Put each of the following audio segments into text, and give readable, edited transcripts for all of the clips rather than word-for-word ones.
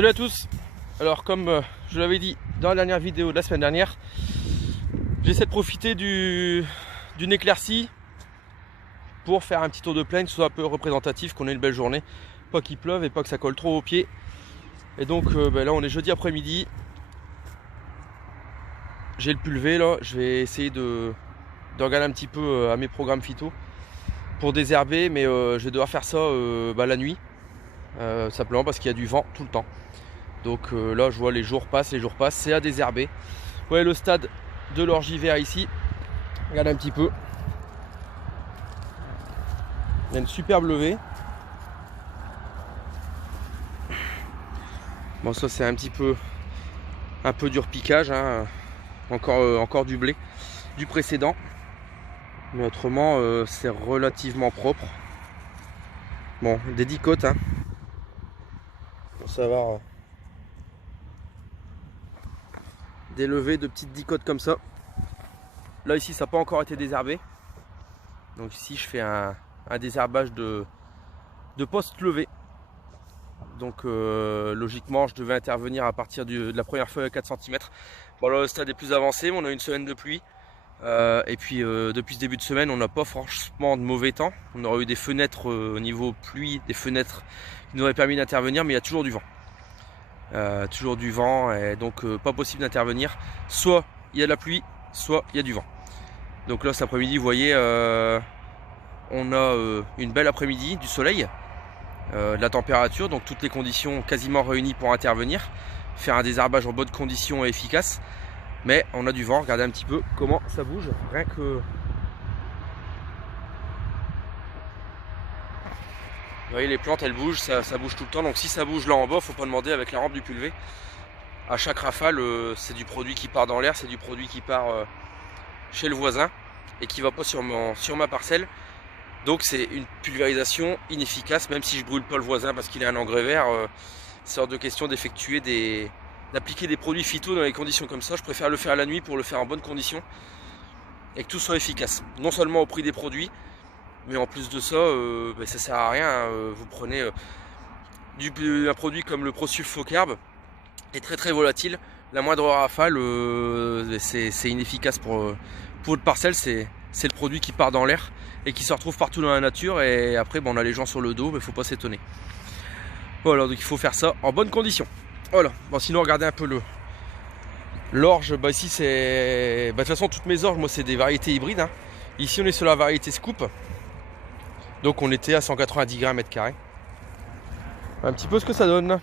Salut à tous. Alors comme je l'avais dit dans la dernière vidéo de la semaine dernière, j'essaie de profiter d'une éclaircie pour faire un petit tour de plaine, que ce soit un peu représentatif, qu'on ait une belle journée, pas qu'il pleuve et pas que ça colle trop aux pieds. Et donc là on est jeudi après-midi, j'ai le pulvé là, je vais essayer de regarder un petit peu à mes programmes phyto pour désherber, mais je vais devoir faire ça la nuit, simplement parce qu'il y a du vent tout le temps. Donc là je vois les jours passent, c'est à désherber. Vous voyez le stade de l'orge-hiver ici, regardez un petit peu. Il y a une superbe levée. Bon, ça c'est un peu du repiquage, hein. Encore du blé du précédent, mais autrement c'est relativement propre. Bon, des dicotes, hein, pour savoir des levées de petites dicotes comme ça. Là ici ça n'a pas encore été désherbé, donc ici je fais un désherbage de post-levée. Donc logiquement je devais intervenir à partir de la première feuille à 4 cm. Bon là le stade est plus avancé, mais on a une semaine de pluie. Et puis depuis ce début de semaine on n'a pas franchement de mauvais temps. On aurait eu des fenêtres au niveau pluie, des fenêtres qui nous auraient permis d'intervenir, mais il y a toujours du vent. Et donc pas possible d'intervenir. Soit il y a de la pluie, soit il y a du vent. Donc là cet après-midi vous voyez on a une belle après-midi, du soleil, de la température, donc toutes les conditions quasiment réunies pour intervenir, faire un désherbage en bonnes conditions et efficace. Mais on a du vent, regardez un petit peu comment ça bouge, rien que... Vous voyez les plantes elles bougent, ça bouge tout le temps, donc si ça bouge là en bas, faut pas demander avec la rampe du pulvé. À chaque rafale, c'est du produit qui part dans l'air, c'est du produit qui part chez le voisin et qui va pas sur ma parcelle. Donc c'est une pulvérisation inefficace, même si je brûle pas le voisin parce qu'il a un engrais vert. C'est hors de question d'appliquer des produits phyto dans les conditions comme ça. Je préfère le faire la nuit pour le faire en bonnes conditions et que tout soit efficace. Non seulement au prix des produits, mais en plus de ça, ça sert à rien, hein. Vous prenez un produit comme le Prosulfocarb, est très très volatile. La moindre rafale, c'est inefficace pour votre parcelle. C'est le produit qui part dans l'air et qui se retrouve partout dans la nature. Et après, on a les gens sur le dos, mais il ne faut pas s'étonner. Voilà, donc il faut faire ça en bonnes conditions. Voilà, bon, sinon regardez un peu l'orge. Ici c'est... de toute façon toutes mes orges, moi c'est des variétés hybrides, hein. Ici on est sur la variété Scoop. Donc on était à 190 grammes mètre carré. Un petit peu ce que ça donne.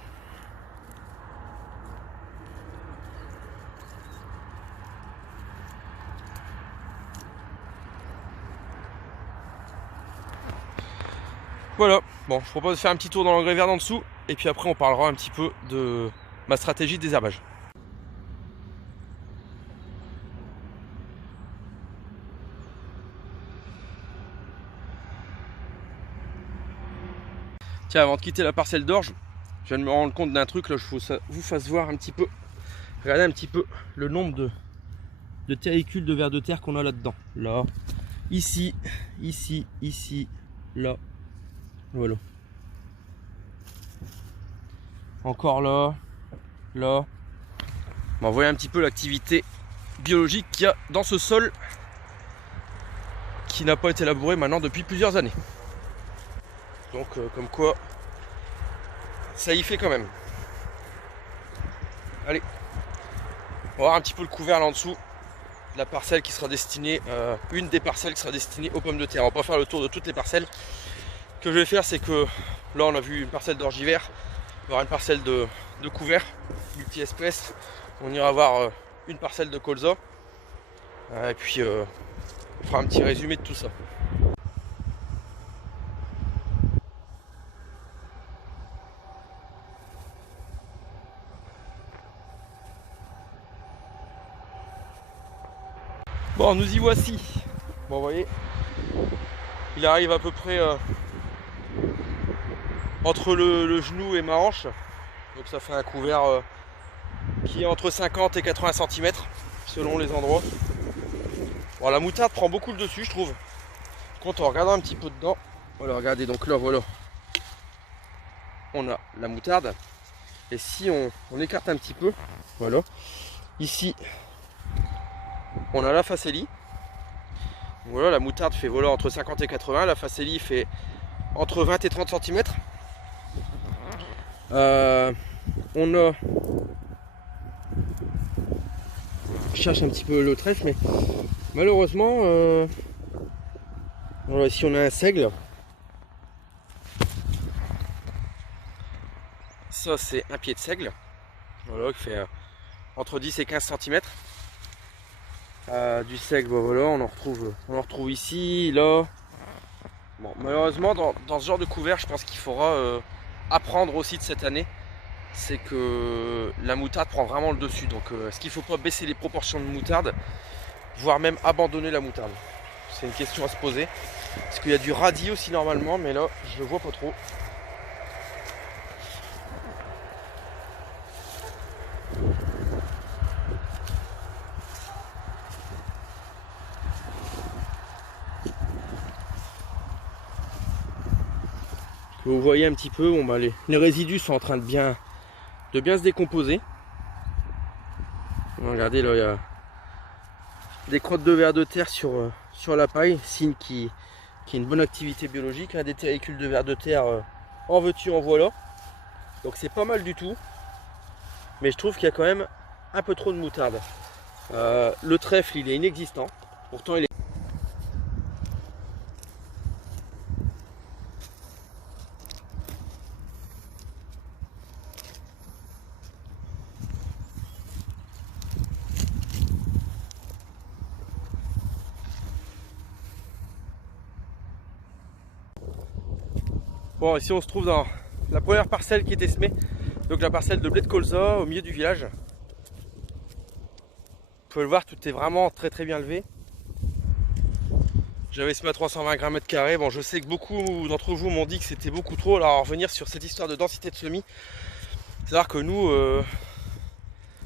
Voilà, bon, je propose de faire un petit tour dans l'engrais vert d'en dessous, et puis après on parlera un petit peu de ma stratégie de désherbage. Tiens, avant de quitter la parcelle d'orge, je viens de me rendre compte d'un truc, là, je vous fasse voir un petit peu, regardez un petit peu le nombre de terricules de vers de terre qu'on a là-dedans. Là, ici, là, voilà. Encore là. Bon, vous voyez un petit peu l'activité biologique qu'il y a dans ce sol qui n'a pas été labouré maintenant depuis plusieurs années. Donc comme quoi ça y fait quand même. Allez, on va voir un petit peu le couvert là en dessous. La parcelle qui sera destinée, une des parcelles qui sera destinée aux pommes de terre. On va pas faire le tour de toutes les parcelles. Ce que je vais faire, c'est que là on a vu une parcelle d'orge-hiver, il y aura une parcelle de couvert multi-espèces, on ira voir une parcelle de colza, et puis on fera un petit résumé de tout ça. Bon, nous y voici. Bon, vous voyez, il arrive à peu près entre le genou et ma hanche. Donc ça fait un couvert qui est entre 50 et 80 cm selon les endroits. Bon, la moutarde prend beaucoup le dessus, je trouve. Quand on regarde un petit peu dedans, voilà, regardez, donc là, voilà, on a la moutarde. Et si on écarte un petit peu, voilà, ici on a la facélie. Voilà, la moutarde fait voilà, entre 50 et 80, la facélie fait entre 20 et 30 cm. On a, je cherche un petit peu le trèfle, mais malheureusement, voilà, ici on a un seigle. Ça c'est un pied de seigle, voilà, qui fait entre 10 et 15 cm. Du seigle, bah, voilà, on en retrouve ici, là. Bon, malheureusement, dans ce genre de couvert, je pense qu'il faudra apprendre aussi de cette année, c'est que la moutarde prend vraiment le dessus. Donc, est-ce qu'il ne faut pas baisser les proportions de moutarde, voire même abandonner la moutarde? C'est une question à se poser. Parce qu'il y a du radis aussi normalement, mais là, je le vois pas trop. Vous voyez un petit peu, bon, bah, les résidus sont en train de bien se décomposer. Regardez, là il y a des crottes de vers de terre sur la paille, signe qui est une bonne activité biologique, hein, des terricules de vers de terre en veux-tu en voilà. Donc c'est pas mal du tout, mais je trouve qu'il y a quand même un peu trop de moutarde. Le trèfle il est inexistant, pourtant il est... Bon, ici on se trouve dans la première parcelle qui était semée, donc la parcelle de blé de colza au milieu du village. Vous pouvez le voir, tout est vraiment très bien levé. J'avais semé à 320 grammes mètre carré. Bon, je sais que beaucoup d'entre vous m'ont dit que c'était beaucoup trop. Alors, revenir sur cette histoire de densité de semis, c'est-à-dire que nous,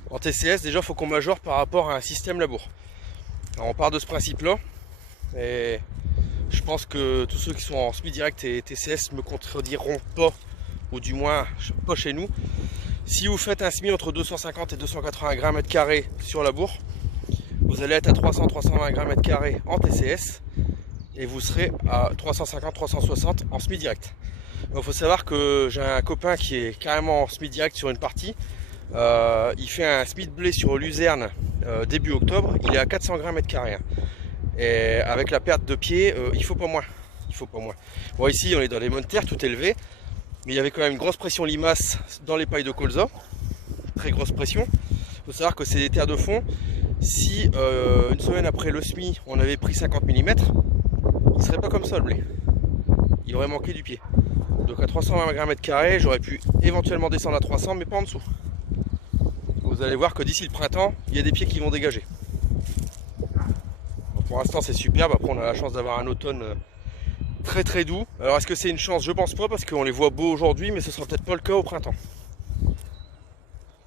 en TCS, déjà, il faut qu'on majore par rapport à un système labour. Alors, on part de ce principe-là, et je pense que tous ceux qui sont en SMI direct et TCS me contrediront pas, ou du moins pas chez nous. Si vous faites un SMI entre 250 et 280 grammes mètre carré sur labour, vous allez être à 300-320 grammes mètre carré en TCS et vous serez à 350-360 en SMI direct. Il faut savoir que j'ai un copain qui est carrément en SMI direct sur une partie. Il fait un SMI de blé sur Luzerne début octobre, il est à 400 grammes mètre carré. Et avec la perte de pied, il faut pas moins. Bon, ici on est dans les monts de terre, tout élevé, mais il y avait quand même une grosse pression limace dans les pailles de colza, très grosse pression. Il faut savoir que c'est des terres de fond. Si une semaine après le SMI on avait pris 50 mm, il serait pas comme ça le blé. Il aurait manqué du pied. Donc à 320 grammes mètre carré, j'aurais pu éventuellement descendre à 300, mais pas en dessous. Vous allez voir que d'ici le printemps, il y a des pieds qui vont dégager. Donc pour l'instant c'est superbe. Après on a la chance d'avoir un automne très doux. Alors est-ce que c'est une chance? Je pense pas, parce qu'on les voit beaux aujourd'hui, mais ce sera peut-être pas le cas au printemps.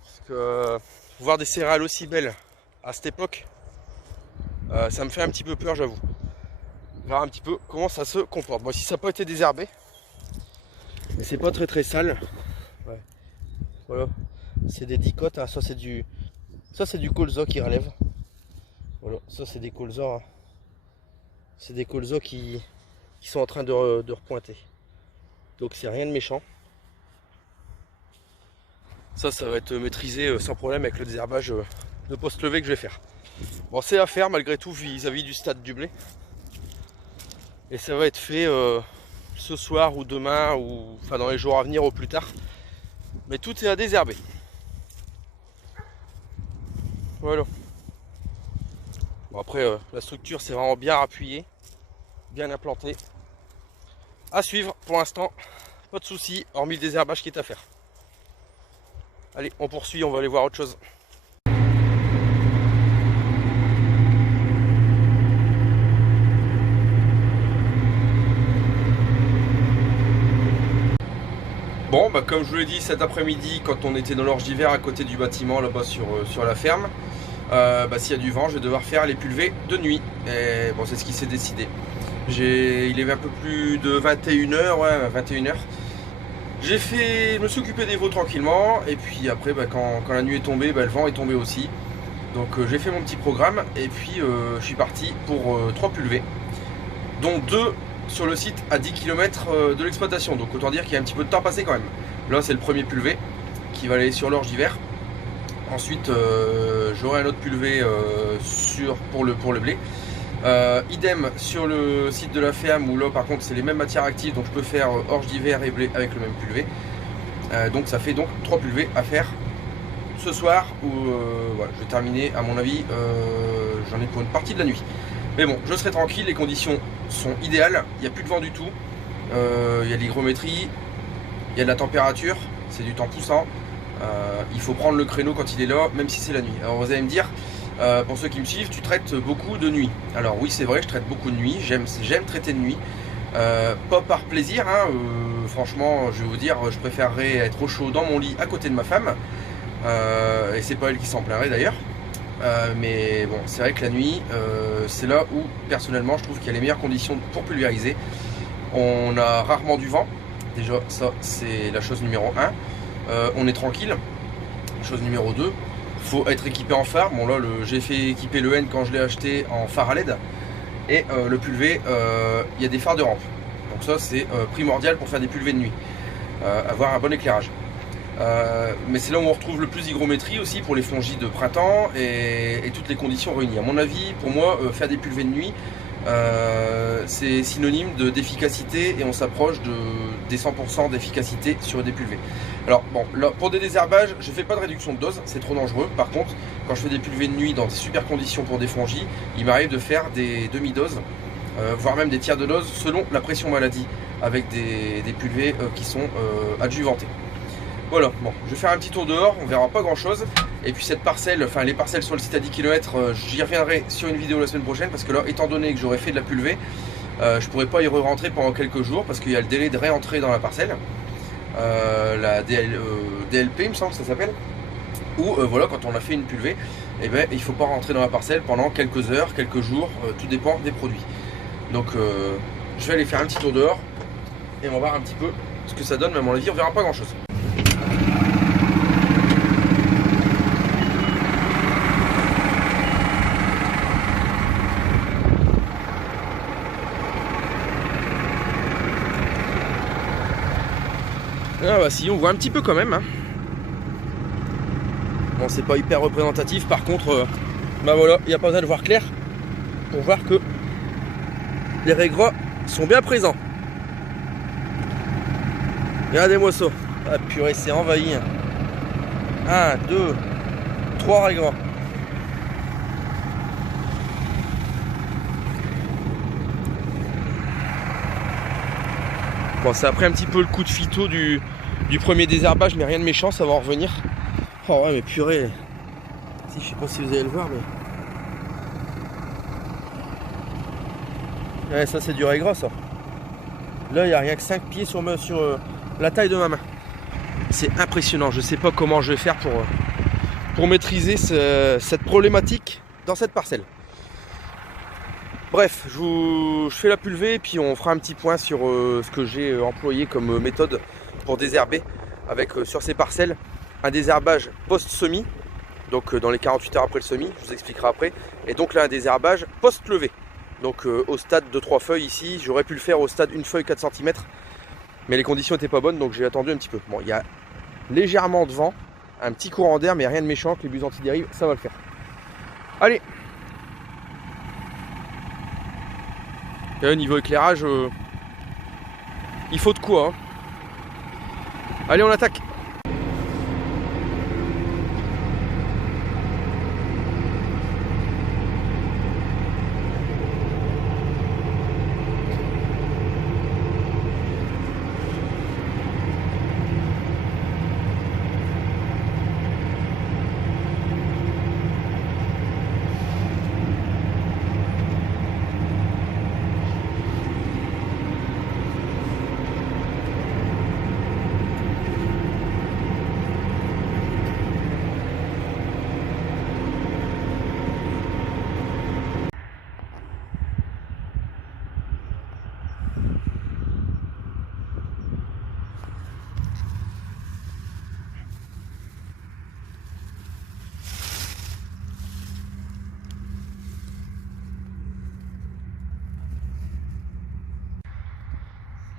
Parce que voir des céréales aussi belles à cette époque, ça me fait un petit peu peur, j'avoue. Voir un petit peu comment ça se comporte. Bon, si ça n'a pas été désherbé, mais c'est pas très sale. Ouais. Voilà, c'est des dicotes, hein. Ça c'est du colza qui relève. Voilà, ça c'est des colzas, hein. C'est des colzas qui sont en train de repointer. Donc c'est rien de méchant. Ça va être maîtrisé sans problème avec le désherbage de poste levé que je vais faire. Bon, c'est à faire malgré tout vis-à-vis du stade du blé. Et ça va être fait ce soir ou demain, ou enfin dans les jours à venir au plus tard. Mais tout est à désherber. Voilà. Bon, après la structure c'est vraiment bien appuyé, bien implanté. À suivre pour l'instant, pas de soucis, hormis le désherbage qui est à faire. Allez, on poursuit, on va aller voir autre chose. Bon, bah, comme je vous l'ai dit cet après-midi, quand on était dans l'orge d'hiver à côté du bâtiment là-bas sur la ferme, s'il y a du vent, je vais devoir faire les pulvées de nuit. Et bon, c'est ce qui s'est décidé. Il est un peu plus de 21h, ouais, 21h. Je me suis occupé des veaux tranquillement, et puis après quand la nuit est tombée, le vent est tombé aussi. Donc j'ai fait mon petit programme, et puis je suis parti pour 3 pulvées, dont 2 sur le site à 10 km de l'exploitation. Donc autant dire qu'il y a un petit peu de temps passé quand même. Là c'est le premier pulvé qui va aller sur l'orge d'hiver. Ensuite j'aurai un autre pulvé pour le blé. Idem sur le site de la ferme où là par contre c'est les mêmes matières actives, donc je peux faire orge d'hiver et blé avec le même pulvé. Donc ça fait donc 3 pulvés à faire ce soir où voilà, je vais terminer à mon avis, j'en ai pour une partie de la nuit. Mais bon, je serai tranquille, les conditions sont idéales, il n'y a plus de vent du tout, il y a de l'hygrométrie, il y a de la température, c'est du temps poussant, il faut prendre le créneau quand il est là, même si c'est la nuit. Alors vous allez me dire, pour ceux qui me suivent, tu traites beaucoup de nuit. Alors oui c'est vrai, je traite beaucoup de nuit, j'aime traiter de nuit, pas par plaisir, hein, franchement je vais vous dire, je préférerais être au chaud dans mon lit à côté de ma femme, et c'est pas elle qui s'en plaindrait d'ailleurs. Mais bon, c'est vrai que la nuit, c'est là où personnellement je trouve qu'il y a les meilleures conditions pour pulvériser. On a rarement du vent, déjà ça c'est la chose numéro 1. On est tranquille, chose numéro 2, faut être équipé en phare. Bon là j'ai fait équiper le N quand je l'ai acheté en phare à LED, et le pulvé, il y a des phares de rampe, donc ça c'est primordial pour faire des pulvés de nuit, avoir un bon éclairage. Mais c'est là où on retrouve le plus d'hygrométrie aussi pour les fongies de printemps et toutes les conditions réunies. À mon avis, pour moi, faire des pulvés de nuit, c'est synonyme d'efficacité, et on s'approche des 100% d'efficacité sur des pulvés. Alors bon, là, pour des désherbages, je fais pas de réduction de dose, c'est trop dangereux. Par contre, quand je fais des pulvés de nuit dans des super conditions pour des fongies, il m'arrive de faire des demi-doses, voire même des tiers de dose selon la pression maladie, avec des pulvés qui sont adjuvantés. Voilà, bon, je vais faire un petit tour dehors, on verra pas grand chose. Et puis cette parcelle, enfin les parcelles sur le site à 10 km, j'y reviendrai sur une vidéo la semaine prochaine, parce que là, étant donné que j'aurais fait de la pulvée, je pourrais pas y re-rentrer pendant quelques jours, parce qu'il y a le délai de réentrer dans la parcelle, la DLP il me semble que ça s'appelle, où voilà, quand on a fait une pulvée, eh ben, il faut pas rentrer dans la parcelle pendant quelques heures, quelques jours, tout dépend des produits. Donc je vais aller faire un petit tour dehors, et on va voir un petit peu ce que ça donne, mais à mon avis on verra pas grand chose. Ah bah si, on voit un petit peu quand même, hein. Bon, c'est pas hyper représentatif, par contre bah voilà, il n'y a pas besoin de voir clair pour voir que les raies gras sont bien présents. Regardez-moi ça. Ah purée, c'est envahi. 1, 2, 3 raies gras. Bon, c'est après un petit peu le coup de phyto du premier désherbage, mais rien de méchant, ça va en revenir. Oh ouais, mais purée. Si, je sais pas si vous allez le voir, mais... Ouais, ça c'est du raie gras, ça. Là, il n'y a rien que 5 pieds sur la taille de ma main. C'est impressionnant, je sais pas comment je vais faire pour maîtriser cette problématique dans cette parcelle. Bref, je fais la pulvée, puis on fera un petit point sur ce que j'ai employé comme méthode pour désherber avec sur ces parcelles. Un désherbage post-semis, donc dans les 48 heures après le semis, je vous expliquerai après. Et donc là, un désherbage post-levée. Donc au stade de 3 feuilles ici, j'aurais pu le faire au stade 1 feuille 4 cm. Mais les conditions n'étaient pas bonnes, donc j'ai attendu un petit peu. Bon, il y a légèrement de vent, un petit courant d'air, mais rien de méchant, que les bus anti-dérive, ça va le faire. Allez! Et niveau éclairage, il faut de quoi, hein. Allez, on attaque!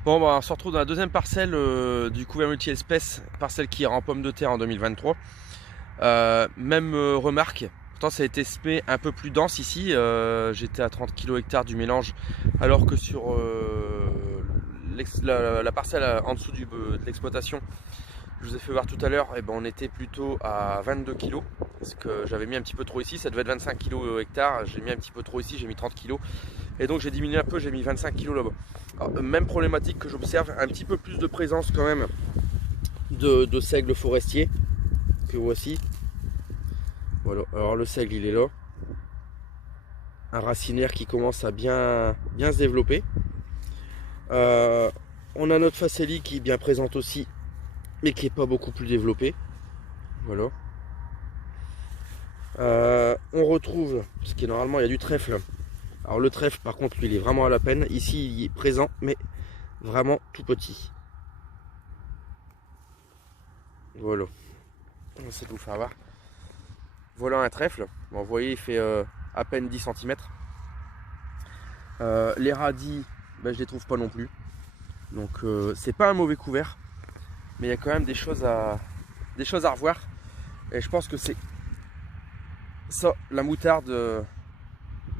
Bon, bah, on se retrouve dans la deuxième parcelle du couvert multi-espèces, parcelle qui ira en pommes de terre en 2023. Même remarque, pourtant ça a été semé un peu plus dense ici. J'étais à 30 kg hectare du mélange, alors que sur la parcelle en dessous de l'exploitation, je vous ai fait voir tout à l'heure, et ben on était plutôt à 22 kg, parce que j'avais mis un petit peu trop ici, ça devait être 25 kg hectare, j'ai mis un petit peu trop ici, j'ai mis 30 kg, et donc j'ai diminué un peu, j'ai mis 25 kg là-bas. Même problématique que j'observe, un petit peu plus de présence quand même de seigle forestier, que voici. Voilà, alors le seigle il est là, un racinaire qui commence à bien se développer. On a notre facélie qui est bien présente aussi, mais qui n'est pas beaucoup plus développée. Voilà. On retrouve, parce que normalement il y a du trèfle. Alors le trèfle par contre lui il est vraiment à la peine. Ici il est présent mais vraiment tout petit. Voilà. On essaie de vous faire voir. Voilà un trèfle. Bon, vous voyez il fait à peine 10 cm. Les radis, ben, je les trouve pas non plus. Donc c'est pas un mauvais couvert. Mais il y a quand même des choses à revoir. Et je pense que c'est ça, la moutarde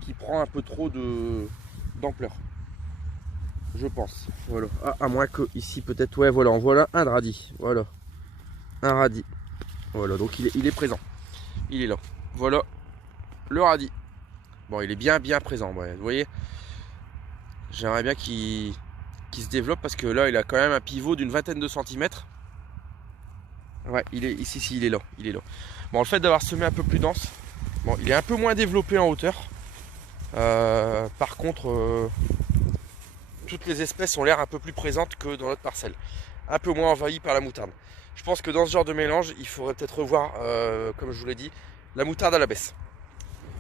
qui prend un peu trop d'ampleur. Je pense. Voilà. Ah, à moins que ici peut-être, ouais voilà, on voit là un radis. Voilà. Un radis. Voilà, donc il est présent. Il est là. Voilà le radis. Bon, il est bien présent. Ouais, vous voyez, j'aimerais bien qu'il se développe parce que là il a quand même un pivot d'une vingtaine de centimètres. Ouais, il est ici, il est là, il est là. Bon, le fait d'avoir semé un peu plus dense, bon, il est un peu moins développé en hauteur. Par contre, toutes les espèces ont l'air un peu plus présentes que dans notre parcelle, un peu moins envahies par la moutarde. Je pense que dans ce genre de mélange, il faudrait peut-être revoir, comme je vous l'ai dit, la moutarde à la baisse.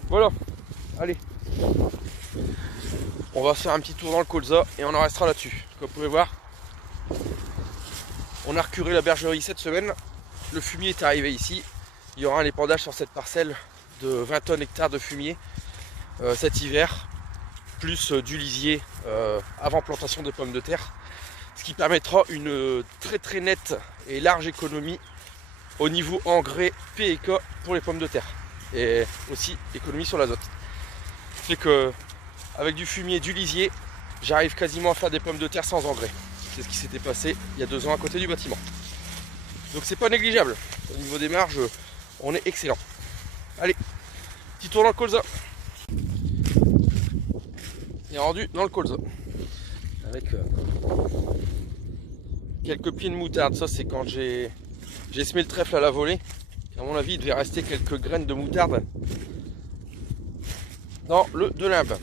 Voilà, allez, on va faire un petit tour dans le colza et on en restera là-dessus. Comme vous pouvez voir, on a recuré la bergerie cette semaine. Le fumier est arrivé ici. Il y aura un épandage sur cette parcelle de 20 tonnes hectares de fumier cet hiver, plus du lisier avant plantation de pommes de terre, ce qui permettra une très nette et large économie au niveau engrais PK pour les pommes de terre, et aussi économie sur l'azote. C'est que avec du fumier, du lisier, j'arrive quasiment à faire des pommes de terre sans engrais. C'est ce qui s'était passé il y a 2 ans à côté du bâtiment. Donc c'est pas négligeable. Au niveau des marges, on est excellent. Allez, petit tour dans le colza. Il est rendu dans le colza. Avec quelques pieds de moutarde. Ça c'est quand j'ai semé le trèfle à la volée. À mon avis, il devait rester quelques graines de moutarde dans le de limbe.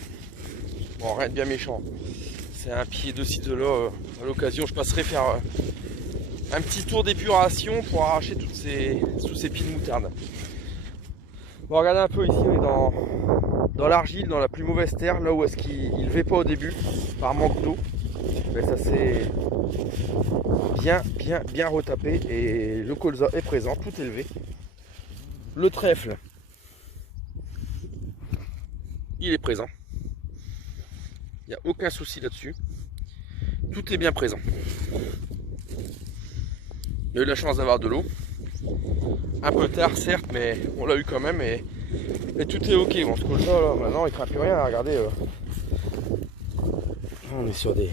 Bon, rien de bien méchant. C'est un pied de ci de là. À l'occasion, je passerai faire un petit tour d'épuration pour arracher tous ces pieds de moutarde. Bon, regardez un peu ici, on est dans l'argile, dans la plus mauvaise terre, là où est-ce qu'il ne levait pas au début, par manque d'eau. Mais ça s'est bien retapé et le colza est présent, tout élevé. Le trèfle, il est présent. Il n'y a aucun souci là-dessus. Tout est bien présent. Il y a eu la chance d'avoir de l'eau. Un peu tard certes, mais on l'a eu quand même et tout est ok. Bon, ce colza là, maintenant il ne craint plus rien. Regardez, on est sur des...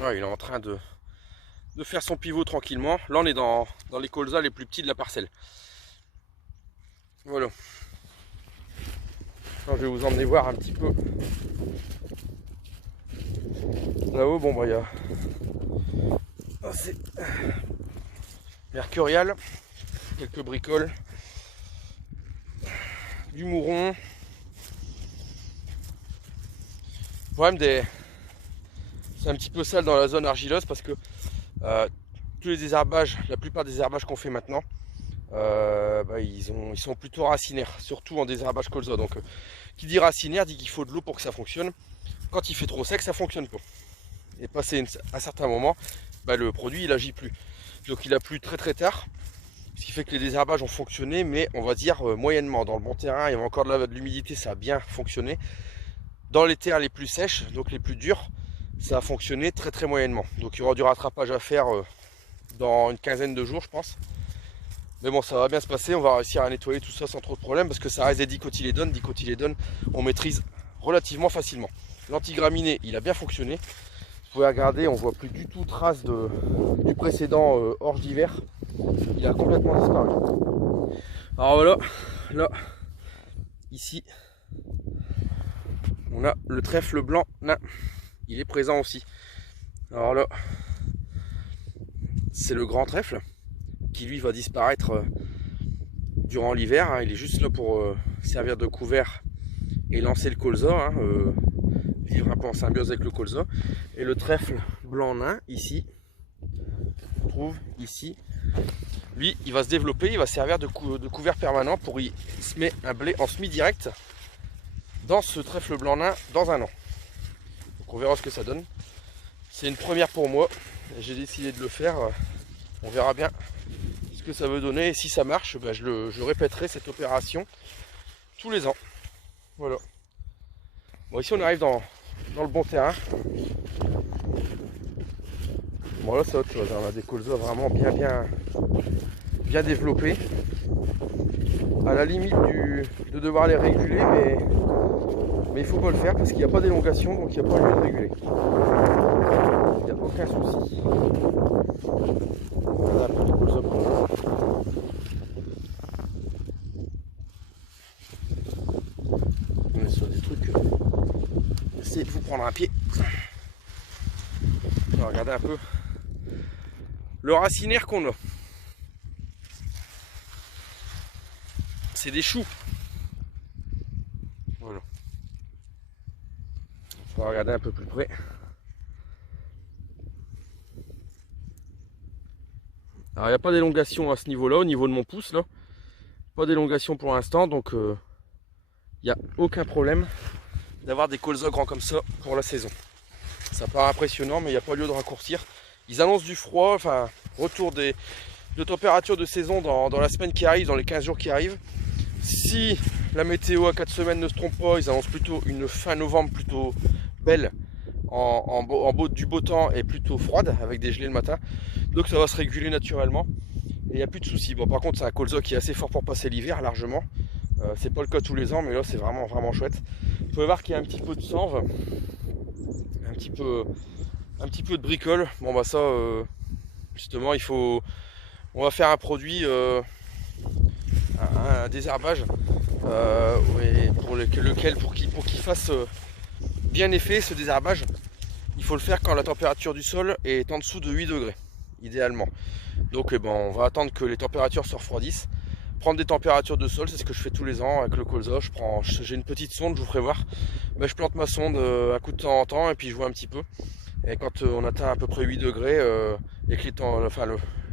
Ouais, il est en train de faire son pivot tranquillement. Là on est dans les colzas les plus petits de la parcelle. Voilà. Alors, je vais vous emmener voir un petit peu. Là-haut, bon bah il y a... c'est mercurial, quelques bricoles, du mouron. Le problème c'est un petit peu sale dans la zone argileuse parce que tous les désherbages, la plupart des herbages qu'on fait maintenant, ils sont plutôt racinaires, surtout en désherbage colza. Donc qui dit racinaire dit qu'il faut de l'eau pour que ça fonctionne. Quand il fait trop sec, ça fonctionne pas. Et passé un certain moment, le produit il agit plus. Donc il a plu très tard, ce qui fait que les désherbages ont fonctionné, mais on va dire moyennement. Dans le bon terrain, il y avait encore de l'humidité, ça a bien fonctionné. Dans les terres les plus sèches, donc les plus dures, ça a fonctionné très très moyennement. Donc il y aura du rattrapage à faire dans une quinzaine de jours, je pense. Mais bon, ça va bien se passer, on va réussir à nettoyer tout ça sans trop de problème parce que ça reste des dicotylédones. Dicotylédones, on maîtrise relativement facilement. L'antigraminé, il a bien fonctionné. Vous pouvez regarder, on voit plus du tout trace du précédent orge d'hiver. Il a complètement disparu. Alors voilà, là, ici, on a le trèfle blanc nain. Il est présent aussi. Alors là, c'est le grand trèfle qui lui va disparaître durant l'hiver. Hein. Il est juste là pour servir de couvert et lancer le colza, vivre un peu en symbiose avec le colza. Et le trèfle blanc nain, ici, on trouve ici, lui, il va se développer, il va servir de couvert permanent pour y semer un blé en semis direct dans ce trèfle blanc nain dans un an. Donc on verra ce que ça donne. C'est une première pour moi, j'ai décidé de le faire. On verra bien ce que ça veut donner et si ça marche, ben je répéterai cette opération tous les ans. Voilà. Bon, ici on arrive dans le bon terrain. Bon là ça, tu vois, on a des colzas vraiment bien développés. À la limite de devoir les réguler, mais il faut pas le faire parce qu'il n'y a pas d'élongation, donc il n'y a pas lieu de réguler. Il n'y a aucun souci. Voilà un peu de colza pour moi. On est sur des trucs. Essayez de vous prendre un pied. On va regarder un peu le racinaire qu'on a. C'est des choux. Voilà. On va regarder un peu plus près. Alors il n'y a pas d'élongation à ce niveau-là, au niveau de mon pouce là. Pas d'élongation pour l'instant, donc il n'y a aucun problème d'avoir des colzas grands comme ça pour la saison. Ça paraît impressionnant, mais il n'y a pas lieu de raccourcir. Ils annoncent du froid, enfin retour de température de saison dans la semaine qui arrive, dans les 15 jours qui arrivent. Si la météo à 4 semaines ne se trompe pas, ils annoncent plutôt une fin novembre plutôt belle, du beau temps et plutôt froide, avec des gelées le matin. Donc ça va se réguler naturellement et il n'y a plus de soucis. Bon, par contre c'est un colza qui est assez fort pour passer l'hiver largement. C'est pas le cas tous les ans, mais là c'est vraiment chouette. Vous pouvez voir qu'il y a un petit peu de sanve, un petit peu de bricole. Bon bah ça justement on va faire un produit, un désherbage pour qu'il fasse bien effet. Ce désherbage, il faut le faire quand la température du sol est en dessous de 8 degrés idéalement. Donc on va attendre que les températures se refroidissent, prendre des températures de sol. C'est ce que je fais tous les ans avec le colza. J'ai une petite sonde, je vous ferai voir. Je plante ma sonde un coup de temps en temps et puis je vois un petit peu. Et quand on atteint à peu près 8 degrés et que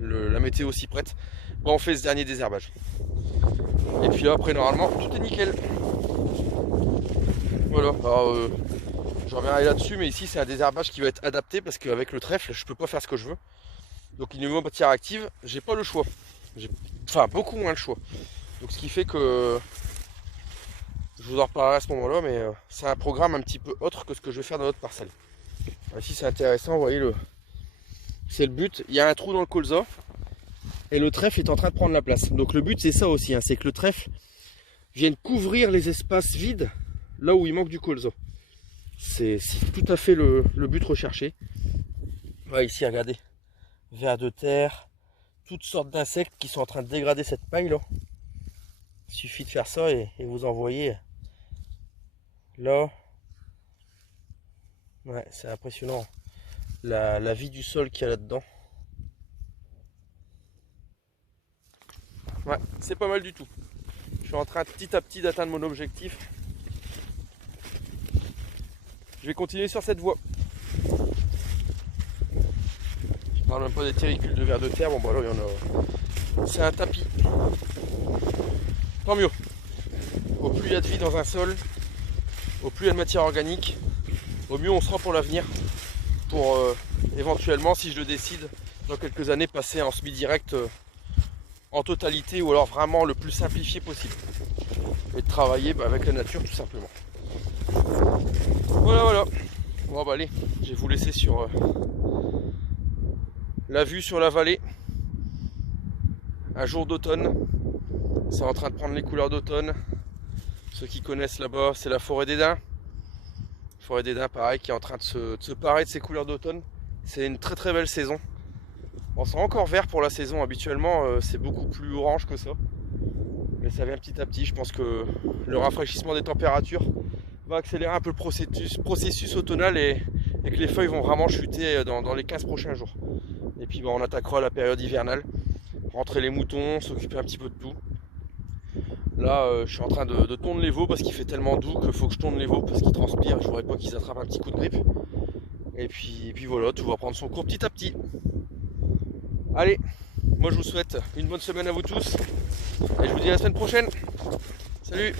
la météo s'y prête, on fait ce dernier désherbage. Et puis là, après normalement tout est nickel. Voilà. Alors, je reviendrai là-dessus, mais ici c'est un désherbage qui va être adapté parce qu'avec le trèfle je peux pas faire ce que je veux. Donc il est en matière active, j'ai pas le choix. Enfin beaucoup moins le choix. Donc ce qui fait que je vous en reparlerai à ce moment-là, mais c'est un programme un petit peu autre que ce que je vais faire dans notre parcelle. Alors ici c'est intéressant, vous voyez, c'est le but. Il y a un trou dans le colza et le trèfle est en train de prendre la place. Donc le but c'est ça aussi, hein, c'est que le trèfle vienne couvrir les espaces vides là où il manque du colza. C'est tout à fait le but recherché. Voilà, ici regardez, vers de terre, toutes sortes d'insectes qui sont en train de dégrader cette paille là. Il suffit de faire ça et vous en voyez là. Ouais, c'est impressionnant la vie du sol qu'il y a là-dedans. Ouais, c'est pas mal du tout. Je suis en train petit à petit d'atteindre mon objectif. Je vais continuer sur cette voie. Je parle même pas des terricules de vers de terre. Bon bah là il y en a. C'est un tapis. Tant mieux. Au plus il y a de vie dans un sol, au plus il y a de matière organique, au mieux on sera pour l'avenir. Pour éventuellement, si je le décide, dans quelques années, passer en semi-direct en totalité ou alors vraiment le plus simplifié possible. Et de travailler avec la nature tout simplement. Voilà. Bon bah allez, je vais vous laisser sur la vue sur la vallée. Un jour d'automne. C'est en train de prendre les couleurs d'automne. Ceux qui connaissent là-bas, c'est la forêt des Daims. Forêt des Daims, pareil, qui est en train de se parer de ses couleurs d'automne. C'est une très belle saison. On sent encore vert pour la saison. Habituellement, c'est beaucoup plus orange que ça. Mais ça vient petit à petit. Je pense que le rafraîchissement des températures va accélérer un peu le processus automnal et que les feuilles vont vraiment chuter dans les 15 prochains jours. Et puis on attaquera la période hivernale. Rentrer les moutons, s'occuper un petit peu de tout. Là, je suis en train de tondre les veaux parce qu'il fait tellement doux qu'il faut que je tonde les veaux parce qu'ils transpirent. Je voudrais pas qu'ils attrapent un petit coup de grippe. Et puis voilà, tout va prendre son cours petit à petit. Allez, moi je vous souhaite une bonne semaine à vous tous. Et je vous dis à la semaine prochaine. Salut!